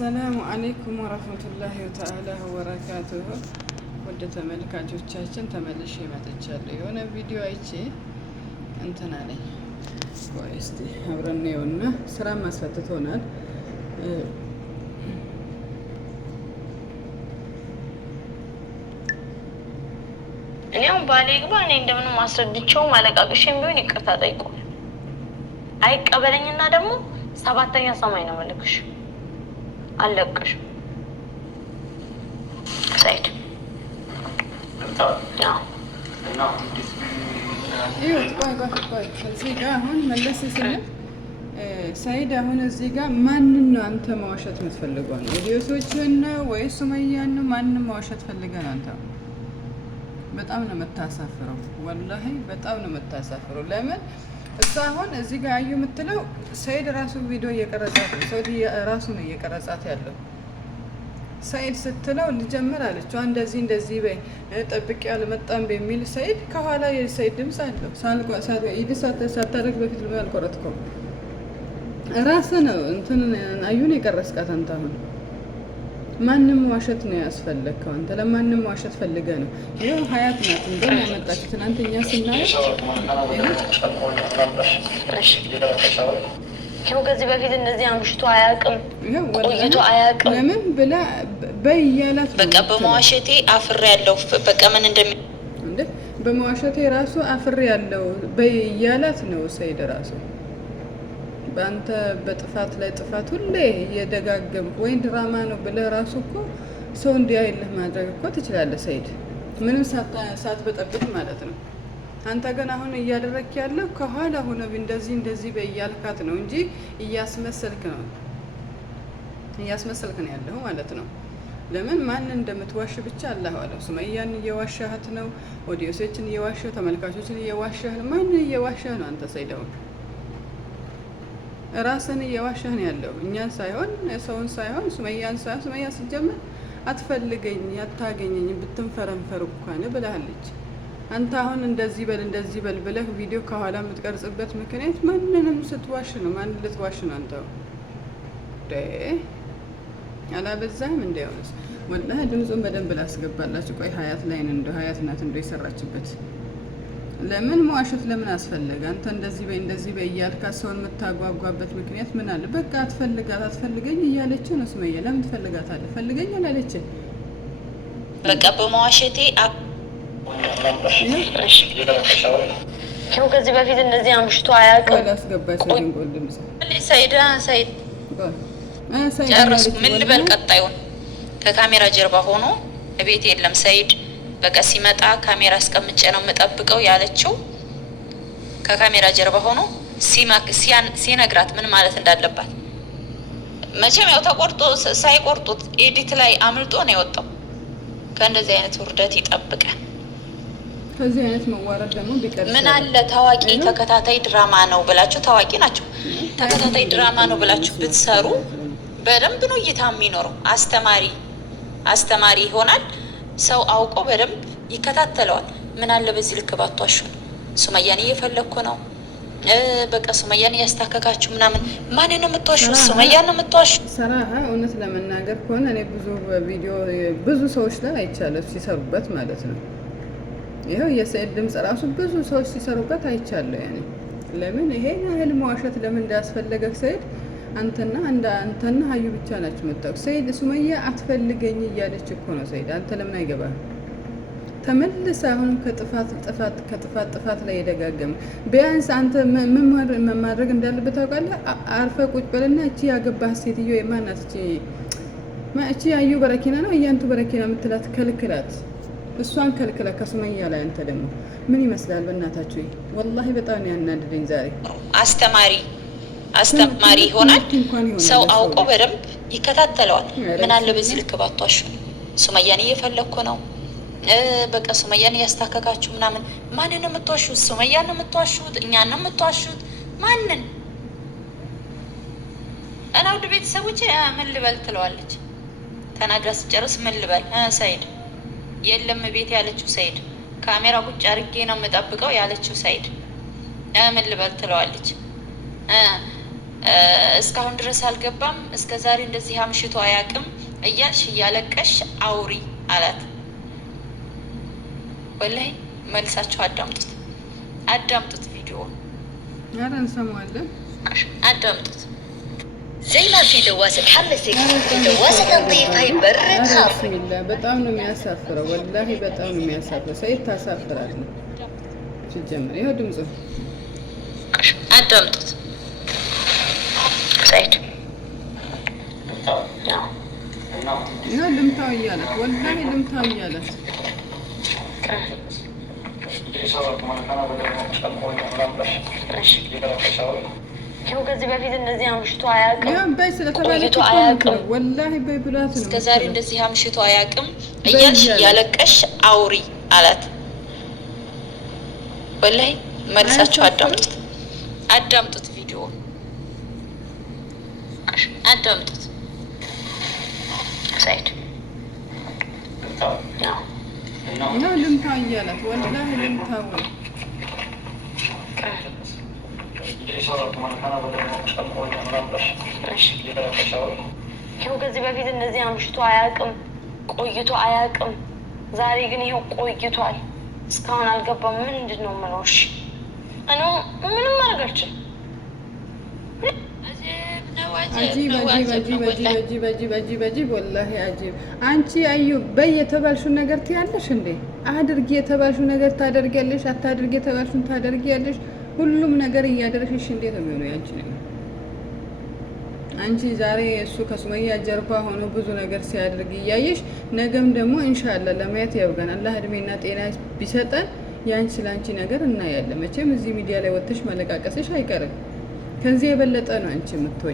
አሰላሙ አሌይኩም ወረህመቱላሂ ተዓላ ወበረካቱሁ። ወደ ተመልካቾቻችን ተመልሼ መጥቻለሁ። የሆነ ቪዲዮ አይቼ እንትን አለኝ። ቆይ እስቲ አብረን እንየውና ስራ ማስፈትቶናል። እኔም ባሌ ግባ እኔ እንደምንም ማስረድቼው ማለቃቀሽም ቢሆን ይቅርታ ጠይቆ አይቀበለኝና ደግሞ ሰባተኛ ሰማይ ነው መልክሽ አለቅሽ ሰይድ ቆይ እዚህ ጋር አሁን መለስ ስንል ሰይድ አሁን እዚህ ጋር ማንን ነው አንተ ማዋሸት የምትፈልገው? ነው ቪዲዮሶችን ነው ወይስ ሱመያን ነው? ማንን ማዋሸት ፈልገህ ነው አንተ? በጣም ነው የምታሳፍረው፣ ወላሂ በጣም ነው የምታሳፍረው። ለምን እሷ አሁን እዚህ ጋር አዩ የምትለው ሰይድ ራሱ ቪዲዮ እየቀረጻት ነው። ሰይድ ራሱ ነው እየቀረጻት ያለው። ሰይድ ስትለው ልጀምር አለች እንደዚህ እንደዚህ በይ ጠብቄ አልመጣም በሚል ሰይድ ከኋላ የሰይድ ድምፅ አለው። ሳታደርግ በፊት ልሞ ያልቆረጥከው ራስህ ነው እንትን አዩን የቀረጽካት አንተ። አሁን ማንም ዋሸት ነው ያስፈለግከው አንተ። ለማንም ዋሸት ፈልገህ ነው። ይኸው ሀያት ናት እንደም ያመጣችው ትናንትኛ ስናየው ይኸው ከዚህ በፊት እንደዚህ አምሽቶ አያውቅም፣ ቆይቶ አያውቅም። ለምን ብላ በያላት በቃ በመዋሸቴ አፍሬ ያለው በቃ ምን እንደሚ እንደ በመዋሸቴ ራሱ አፍሬ ያለው በያላት ነው ሰይድ ራሱ። በአንተ በጥፋት ላይ ጥፋት ሁሌ እየደጋገምክ ወይ ድራማ ነው ብለህ ራሱ እኮ ሰው እንዲያይልህ ማድረግ እኮ ትችላለህ ሰይድ፣ ምንም ሳትበጠብጥ ማለት ነው። አንተ ግን አሁን እያደረክ ያለው ከኋላ ሆነ እንደዚህ እንደዚህ በያልካት ነው እንጂ እያስመሰልክ ነው ያለው ማለት ነው። ለምን ማን እንደምትዋሽ ብቻ አላህ አለው። ሱመያን እየዋሻሃት ነው፣ ኦዲዮሶችን እየዋሻህ፣ ተመልካቾችን እየዋሻህ ነው። ማን እየዋሻህ ነው አንተ ሰይድ? አሁን ራስን እየዋሻህ ነው ያለው፣ እኛን ሳይሆን ሰውን ሳይሆን ሱመያን ሳይሆን። ሱመያ ሲጀመር አትፈልገኝ አታገኘኝ ብትንፈረንፈር እንኳን ብላለች። አንተ አሁን እንደዚህ በል ብለህ ቪዲዮ ከኋላ የምትቀርጽበት ምክንያት ማንንም ስትዋሽ ነው። ማን ልትዋሽ ነው አንተ? አላበዛህም? እንዲያውስ ወላሂ ድምፁን በደንብ ላስገባላችሁ። ቆይ ሀያት ላይ ነው እንደው ሀያት ናት እንደው የሰራችበት። ለምን መዋሸት ለምን አስፈለገ? አንተ እንደዚህ በይ እያልካት ሰውን የምታጓጓበት ምክንያት ምን አለ? በቃ አትፈልገኝ እያለችው ነው ሱመያ። ለምን ትፈልጋታለህ? ፈልገኝ አላለችም። በቃ በመዋሸቴ ይኸው ከዚህ በፊት እንደዚህ አምሽቶ አያውቅም። ጨረስኩ። ምን ልበል ቀጣዩን? ከካሜራ ጀርባ ሆኖ ቤት የለም ሰይድ። በቃ ሲመጣ ካሜራ አስቀምጬ ነው የምጠብቀው ያለችው ከካሜራ ጀርባ ሆኖ ሲነግራት ምን ማለት እንዳለባት መቼም ያው ተቆርጦ ሳይቆርጡት ኤዲት ላይ አምልጦ ነው የወጣው። ከእንደዚህ አይነት ውርደት ይጠብቀን። ከዚህ አይነት መዋረድ ደግሞ ቢቀርብ ምን አለ? ታዋቂ ተከታታይ ድራማ ነው ብላችሁ፣ ታዋቂ ናቸው ተከታታይ ድራማ ነው ብላችሁ ብትሰሩ በደንብ ነው እይታ የሚኖረው። አስተማሪ ይሆናል። ሰው አውቆ በደንብ ይከታተለዋል። ምን አለ በዚህ ልክ ባቷሹን? ሱመያን እየፈለግኩ ነው በቃ ሱመያን እያስታከካችሁ ምናምን። ማን ነው የምትዋሹት? ሱመያን ነው የምትዋሹት? ሰራሀ እውነት ለመናገር ከሆነ እኔ ብዙ ቪዲዮ ብዙ ሰዎች ላይ አይቻለሁ ሲሰሩበት ማለት ነው። ይኸው የሰይድ ድምፅ ራሱ ብዙ ሰዎች ሲሰሩበት አይቻለሁ። ያኔ ለምን ይሄን ያህል መዋሸት ለምን እንዳያስፈለገ ሰይድ አንተና ሀዩ ብቻ ናችሁ የምታውቁ። ሰይድ ሱመያ አትፈልገኝ እያለች እኮ ነው ሰይድ። አንተ ለምን አይገባም? ተመልሰ አሁን ከጥፋት ላይ የደጋገመ ቢያንስ አንተ ምን ማድረግ እንዳለበት ታውቃለህ። አርፈ ቁጭ በልና እቺ ያገባህ ሴትዮ የማናት? እቺ አዩ በረኪና ነው እያንቱ በረኪና የምትላት ከልክላት፣ እሷን ከልክላ ከሱመያ ላይ። አንተ ደግሞ ምን ይመስላል? በእናታችሁ ወላሂ በጣም ያናድደኝ ዛሬ። አስተማሪ ይሆናል። ሰው አውቆ በደንብ ይከታተለዋል። ምን አለ በዚህ ልክ ባቷሹ? ሱመያን እየፈለግኩ ነው በቃ ሱመያን እያስታከካችሁ ምናምን። ማንን ነው የምትዋሹት? ሱመያን ነው የምትዋሹት? እኛን ነው የምትዋሹት? ማንን? እና ውድ ቤተሰቦች ምን ልበል ትለዋለች ተናግራ ስጨርስ። ምን ልበል ሰይድ የለም ቤት ያለችው ሰይድ፣ ካሜራ ቁጭ አድርጌ ነው የምጠብቀው ያለችው ሰይድ ምን ልበል ትለዋለች። እስካሁን ድረስ አልገባም፣ እስከ ዛሬ እንደዚህ አምሽቶ አያውቅም እያልሽ እያለቀሽ አውሪ አላት። ወላሂ መልሳችሁ አዳምጡት ቪዲዮውን። ኧረ እንሰማዋለን። አዳምጡት። زي ما في دواسة تحمسك دواسة نظيفة يبرد خاطرك. በጣም ነው የሚያሳፍረው። ወላሂ በጣም ነው የሚያሳፍረው። ሰይድ ታሳፍራለህ ሲጀምር። ይኸው ድምፁ አዳምጡት። ሰይድ ይኸው ልምታው እያላት ወላሂ ልምታው እያላት ይኸው ከዚህ በፊት እንደዚህ አምሽቶ አያውቅም። ያው በይ ስለተባለች ወላሂ በይ ብሏት ነው። እስከ ዛሬ እንደዚህ አምሽቶ አያውቅም እያልሽ እያለቀሽ አውሪ አላት። ወላሂ መልሳችሁ አዳምጡት ቪዲዮውን አዳምጡት። ሰይድ ይኸው ልምታው እያላት ወላሂ ልምታው ይኸው ከዚህ በፊት እንደዚህ አምሽቶ አያውቅም፣ ቆይቶ አያውቅም። ዛሬ ግን ይኸው ቆይቷል። እስካሁን አልገባም። ምንድን ነው የምለው? እሺ እኔ ምንም ማድረግ አልችልም። አጂብ ወላሂ አጂብ። አንቺ አዩ በይ የተባልሽውን ነገር ትያለሽ እንዴ? አድርጊ የተባልሽውን ነገር ታደርጊያለሽ፣ አታድርጊ የተባልሽውን ታደርጊያለሽ። ሁሉም ነገር እያደረግሽ እንዴት ነው የሚሆነው ያንቺ ነገር? አንቺ ዛሬ እሱ ከሱመያ ጀርባ ሆኖ ብዙ ነገር ሲያደርግ እያየሽ ነገም ደግሞ ኢንሻአላህ ለማየት ያብቃን። አላህ እድሜና ጤና ቢሰጠን ያንቺ ስላንቺ ነገር እናያለን። መቼም እዚህ ሚዲያ ላይ ወጥተሽ መለቃቀስሽ አይቀርም። ከዚህ የበለጠ ነው አንቺ የምትሆኝ።